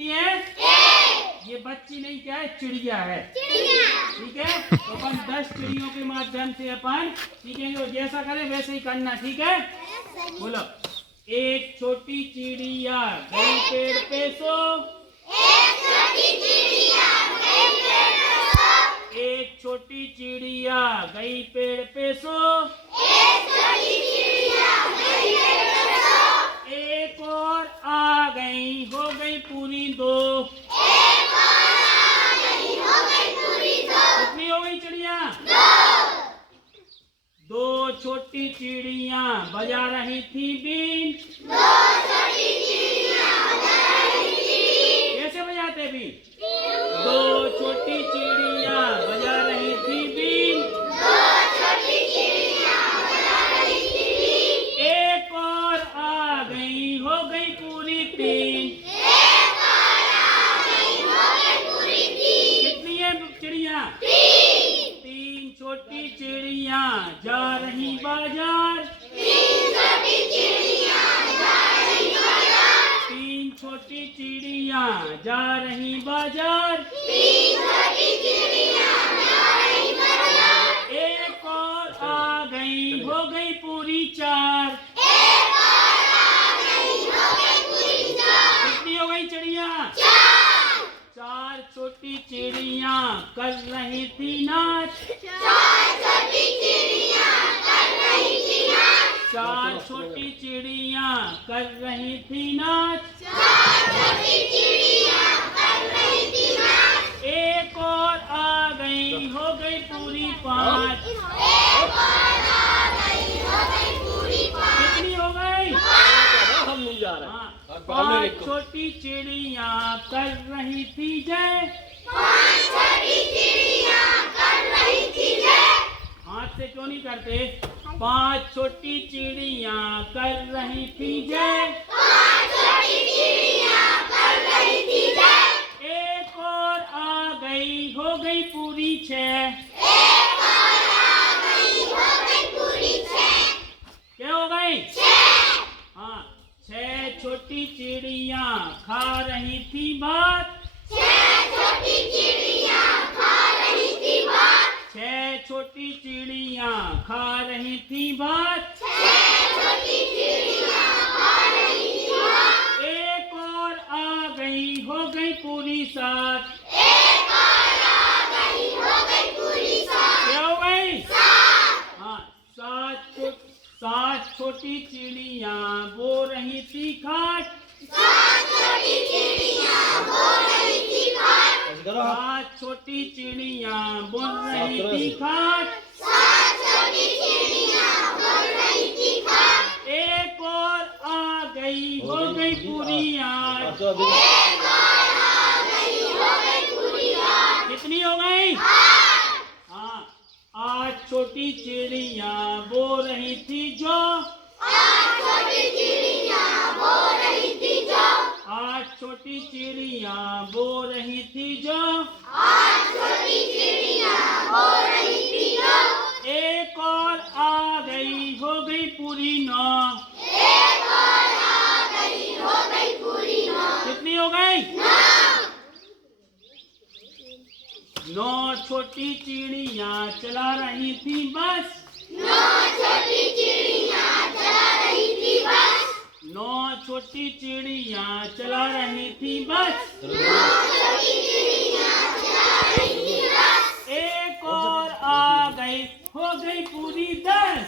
कितनी है? ये बच्ची नहीं, क्या है, चिड़िया है। ठीक है, तो अपन 10 चिड़ियों के माध्यम से अपन सीखेंगे। और जैसा करें वैसे ही करना, ठीक है? बोलो। एक छोटी चिड़िया गई पेड़ पे सो, एक छोटी चिड़िया गई पेड़ पे सो, एक और आ गई हो गई पूरी दो। कितनी हो गई चिड़िया? दो छोटी चिड़िया बजा रही थी बीन। कैसे बजाते बीन? दो छोटी चिड़िया बजा रही थी बीन, एक और आ गई हो गई पूरी तीन। कितनी है चिड़िया? तीन छोटी चिड़िया जा रही बाजार, तीन छोटी चिड़िया जा रही बाजार, एक और आ गई हो गई पूरी चार। कितनी हो गई चिड़िया? चार छोटी चिड़िया कर रही थी नाच, चार छोटी चिड़िया कर रही थी नाच, एक और आ गई हो गई पूरी पाँच। कितनी हो गई? हम नहीं जा रहे। पाँच छोटी चिड़िया कर रही थी जय, हाथ से क्यों नहीं करते? पाँच छोटी चिड़िया कर रही थी जय, एक और आ गई हो गई पूरी छह। क्या हो गई? हाँ, छह छोटी चिड़िया खा रही थी भात, छह छोटी चिड़िया खा रही थी भात, एक और आ गई हो गई पूरी सात। क्या हो गई? हाँ, सात छोटी चिड़िया बो रही थी खाट, सात छोटी चिड़िया बुन रही थी खाट, एक और आ गई हो गई पूरी आठ। कितनी हो गई? हाँ, आठ छोटी चिड़िया बो रही थी जो, आठ छोटी चिड़िया बो रही थी जो, एक और आ गई हो गई पूरी नौ। कितनी हो गई? नौ छोटी चिड़िया चला रही थी बस, नौ छोटी चिड़िया चला रही थी बस, एक और आ गई हो गई पूरी 10।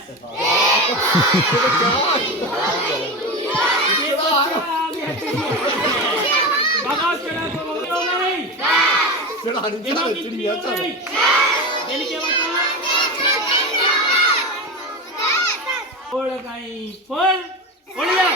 भगाओ चला तो हो गई। कितनी हो गई? क्या बता? उड़ गई फुल, उड़ जाओ।